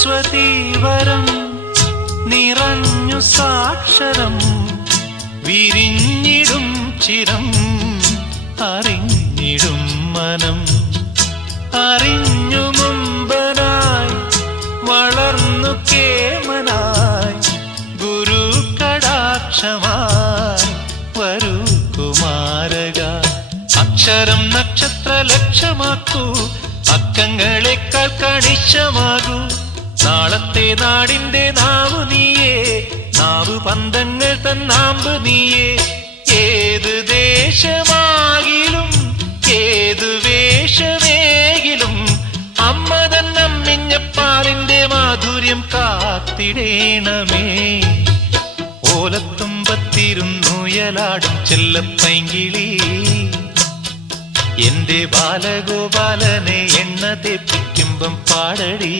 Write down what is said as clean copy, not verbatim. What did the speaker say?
സരസ്വതീവരം നിറഞ്ഞു സാക്ഷരം വിരിഞ്ഞിടും ചിരം അറിഞ്ഞിടും മനം അറിഞ്ഞു മുമ്പനായി വളർന്നു കേമനായി ഗുരു കടാക്ഷമായി വരൂ കുമാരക അക്ഷരം നക്ഷത്ര ലക്ഷ്യമാക്കൂ അക്കങ്ങളെക്കാൾ കണിശമാകൂ നാളത്തെ നാടിന്റെ നാവു നീയേ നാവു പന്തങ്ങൾ തന്നാമ്പ് നീയേ ഏത് ദേശമാകിലും ഏതു വേഷമേകിലും അമ്മ തന്നമ്മിഞ്ഞപ്പാലിന്റെ മാധുര്യം കാത്തിടേണമേ ഓലത്തുമ്പത്തിരുന്നുയലാടും ചെല്ലപ്പൈങ്കിളി എന്റെ ബാലഗോപാലനെ എണ്ണ തെപ്പിക്കുമ്പം പാടടി